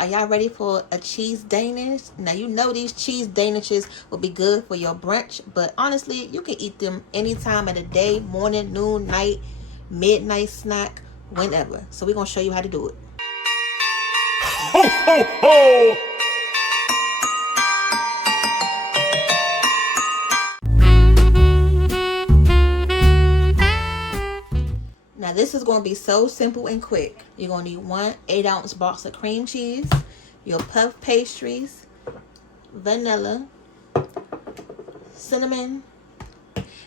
Are y'all ready for a cheese Danish? Now you know these cheese Danishes will be good for your brunch, but honestly, you can eat them any time of the day, morning, noon, night, midnight snack, whenever. So we're gonna show you how to do it. Ho, ho, ho! Now this is going to be so simple and quick. You're going to need 1 8-ounce box of cream cheese, your puff pastries, vanilla, cinnamon.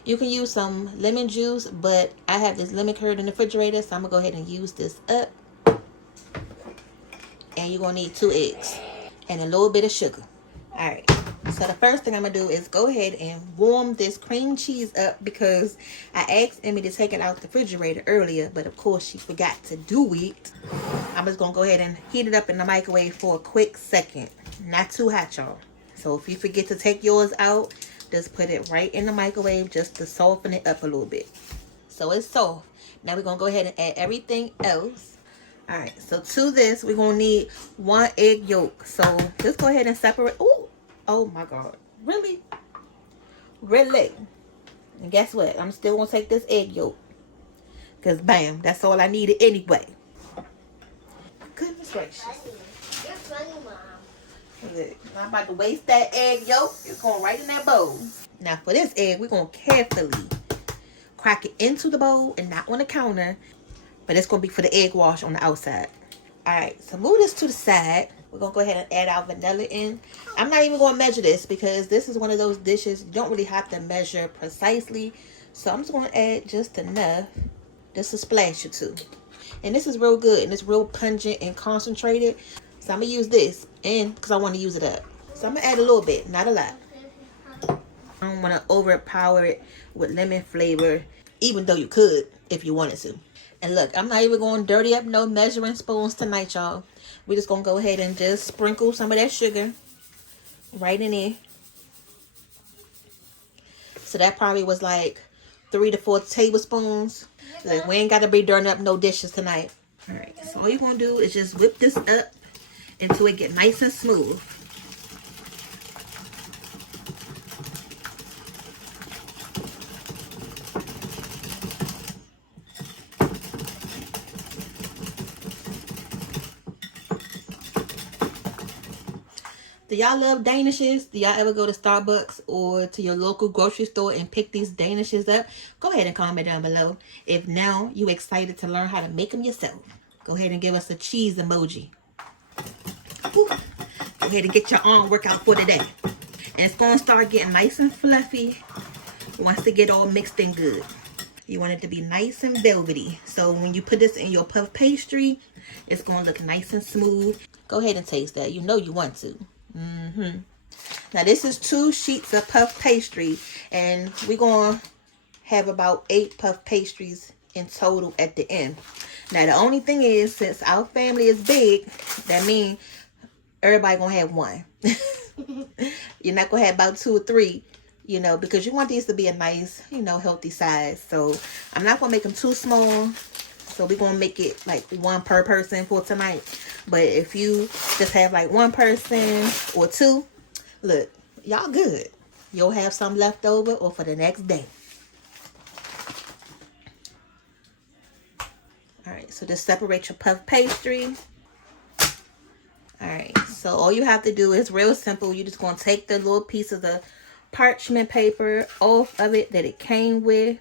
You can use some lemon juice, but I have this lemon curd in the refrigerator, so I'm going to go ahead and use this up. And you're going to need 2 eggs and a little bit of sugar. Alright, so the first thing I'm going to do is go ahead and warm this cream cheese up because I asked Emmy to take it out the refrigerator earlier, but of course she forgot to do it. I'm just going to go ahead and heat it up in the microwave for a quick second. Not too hot, y'all. So if you forget to take yours out, just put it right in the microwave just to soften it up a little bit. So it's soft. Now we're going to go ahead and add everything else. Alright, so to this, we're going to need 1 egg yolk. So just go ahead and separate. Ooh, oh my God. Really? Really? And guess what? I'm still going to take this egg yolk. Because bam, that's all I needed anyway. Goodness gracious. You're funny, Mom. Look, I'm about to waste that egg yolk. It's going right in that bowl. Now for this egg, we're going to carefully crack it into the bowl and not on the counter. But it's going to be for the egg wash on the outside. Alright, so move this to the side. We're going to go ahead and add our vanilla in. I'm not even going to measure this because this is one of those dishes you don't really have to measure precisely. So I'm just going to add just enough. Just a splash or two. And this is real good and it's real pungent and concentrated. So I'm going to use this and because I want to use it up. So I'm going to add a little bit, not a lot. I don't want to overpower it with lemon flavor, even though you could if you wanted to. And look, I'm not even going to dirty up no measuring spoons tonight, y'all. We're just going to go ahead and just sprinkle some of that sugar right in there. So that probably was like 3 to 4 tablespoons. Like, we ain't got to be dirtying up no dishes tonight. All right, so all you're going to do is just whip this up until it get nice and smooth. Do y'all love Danishes? Do y'all ever go to Starbucks or to your local grocery store and pick these Danishes up? Go ahead and comment down below. If now you excited to learn how to make them yourself, go ahead and give us a cheese emoji. Ooh. Go ahead and get your arm workout for today. And it's going to start getting nice and fluffy once it get all mixed in good. You want it to be nice and velvety. So when you put this in your puff pastry, it's going to look nice and smooth. Go ahead and taste that. You know you want to. Now this is 2 sheets of puff pastry and we're going to have about 8 puff pastries in total at the end. Now the only thing is, since our family is big, that means everybody going to have 1. You're not going to have about 2 or 3, you know, because you want these to be a nice, you know, healthy size. So I'm not going to make them too small. So we're going to make it like 1 per person for tonight. But if you just have like 1 person or 2, look, y'all good. You'll have some left over or for the next day. Alright, so just separate your puff pastry. Alright, so all you have to do is real simple. You're just going to take the little piece of the parchment paper off of it that it came with.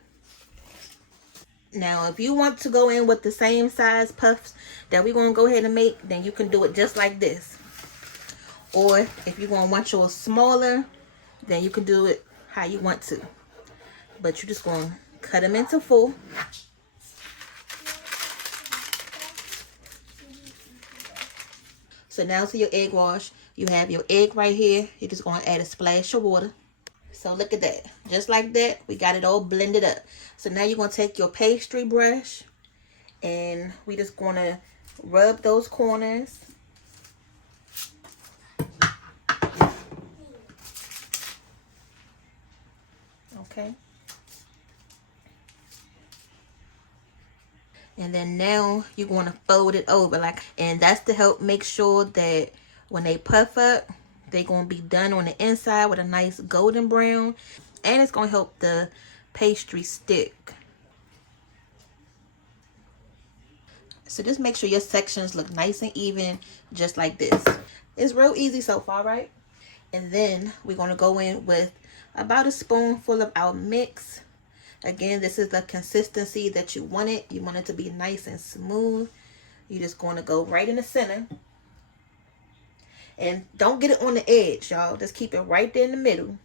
Now, if you want to go in with the same size puffs that we're going to go ahead and make, then you can do it just like this. Or if you're going to want yours smaller, then you can do it how you want to. But you're just going to cut them into 4. So now to your egg wash. You have your egg right here. You're just going to add a splash of water. So look at that. Just like that, we got it all blended up. So now you're going to take your pastry brush and we just going to rub those corners. Okay. And then now you're going to fold it over, and that's to help make sure that when they puff up, they're going to be done on the inside with a nice golden brown, and it's going to help the pastry stick. So just make sure your sections look nice and even, just like this. It's real easy so far, right? And then we're going to go in with about a spoonful of our mix. Again, this is the consistency that you want it. You want it to be nice and smooth. You're just going to go right in the center. And don't get it on the edge, y'all. Just keep it right there in the middle.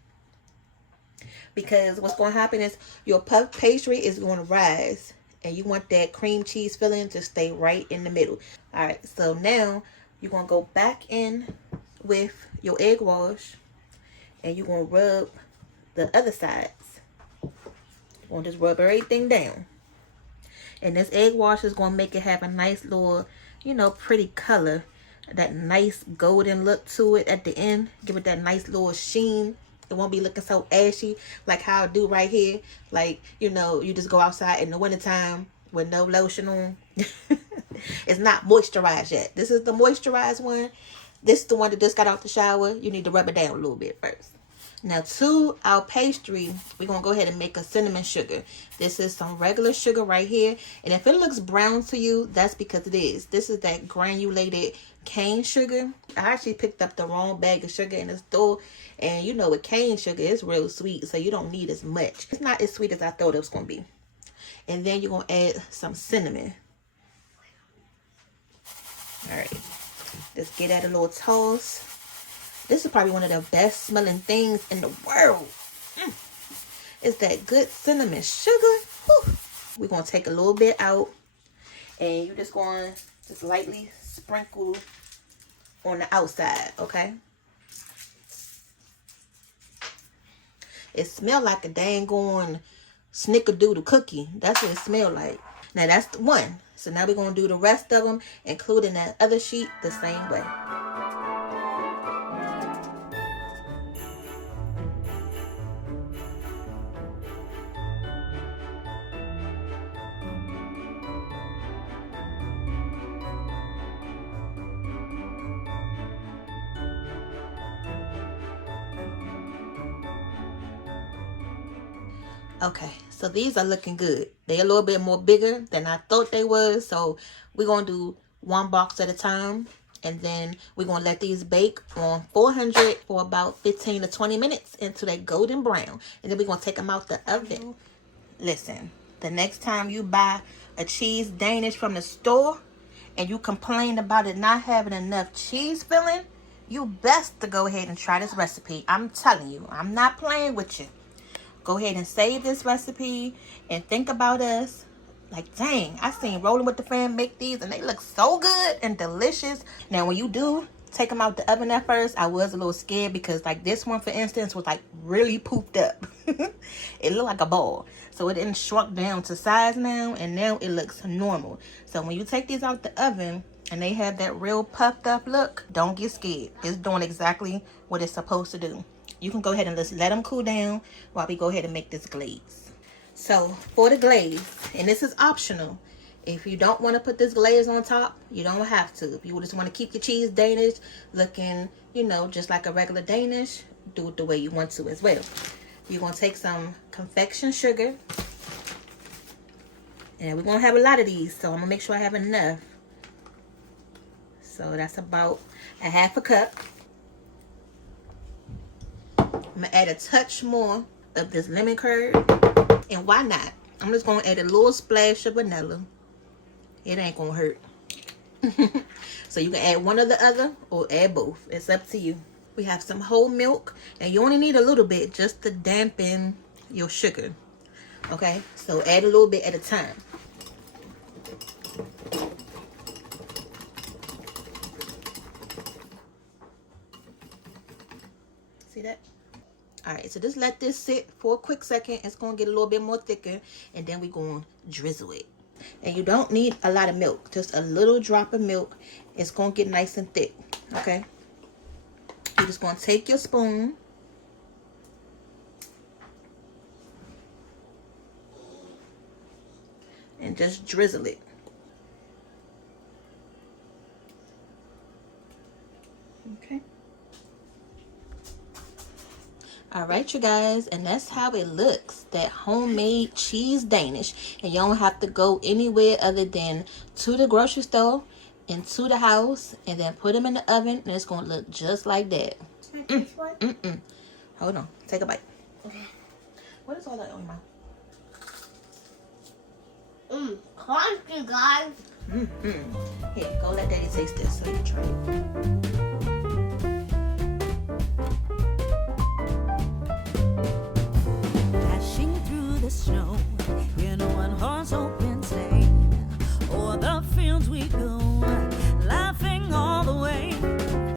Because what's going to happen is your puff pastry is going to rise. And you want that cream cheese filling to stay right in the middle. Alright, so now you're going to go back in with your egg wash. And you're going to rub the other sides. You're going to just rub everything down. And this egg wash is going to make it have a nice little, you know, pretty color. That nice golden look to it at the end. Give it that nice little sheen. It won't be looking so ashy like how I do right here. Like, you know, you just go outside in the wintertime with no lotion on. It's not moisturized yet. This is the moisturized one. This is the one that just got out the shower. You need to rub it down a little bit first. Now to our pastry, we're going to go ahead and make a cinnamon sugar. This is some regular sugar right here. And if it looks brown to you, that's because it is. This is that granulated cane sugar. I actually picked up the wrong bag of sugar in the store. And you know with cane sugar, it's real sweet. So you don't need as much. It's not as sweet as I thought it was going to be. And then you're going to add some cinnamon. Alright. Let's get that a little toss. This is probably one of the best smelling things in the world. It's that good cinnamon sugar. Whew. We're going to take a little bit out. And you're just going to just lightly sprinkle on the outside. Okay. It smells like a dang on snickerdoodle cookie. That's what it smells like. Now that's the one. So now we're going to do the rest of them, including that other sheet, the same way. Okay, so these are looking good. They're a little bit more bigger than I thought they was. So we're going to do one box at a time. And then we're going to let these bake on 400 for about 15 to 20 minutes until they golden brown. And then we're going to take them out the oven. Listen, the next time you buy a cheese Danish from the store and you complain about it not having enough cheese filling, you best to go ahead and try this recipe. I'm telling you, I'm not playing with you. Go ahead and save this recipe and think about us. Like, dang, I seen Rolling with the Fam make these and they look so good and delicious. Now, when you do take them out the oven at first, I was a little scared because, like, this one, for instance, was, like, really pooped up. It looked like a ball. So it didn't shrunk down to size now, and now it looks normal. So when you take these out the oven and they have that real puffed up look, don't get scared. It's doing exactly what it's supposed to do. You can go ahead and just let them cool down while we go ahead and make this glaze. So for the glaze, and this is optional. If you don't want to put this glaze on top, you don't have to. If you just want to keep your cheese Danish looking, you know, just like a regular Danish, do it the way you want to as well. You're going to take some confection sugar. And we're going to have a lot of these, so I'm going to make sure I have enough. So that's about a half a cup. I'm going to add a touch more of this lemon curd. And why not? I'm just going to add a little splash of vanilla. It ain't going to hurt. So you can add one or the other or add both. It's up to you. We have some whole milk. And you only need a little bit just to dampen your sugar. Okay? So add a little bit at a time. See that? Alright, so just let this sit for a quick second. It's going to get a little bit more thicker. And then we're going to drizzle it. And you don't need a lot of milk. Just a little drop of milk. It's going to get nice and thick. Okay? You're just going to take your spoon. And just drizzle it. Okay. All right, you guys, and that's how it looks. That homemade cheese Danish, and you don't have to go anywhere other than to the grocery store and to the house, and then put them in the oven, and it's gonna look just like that. This one? Hold on, take a bite. What is all that on your mouth? Crunchy, guys. Here, go let Daddy taste this so you try it.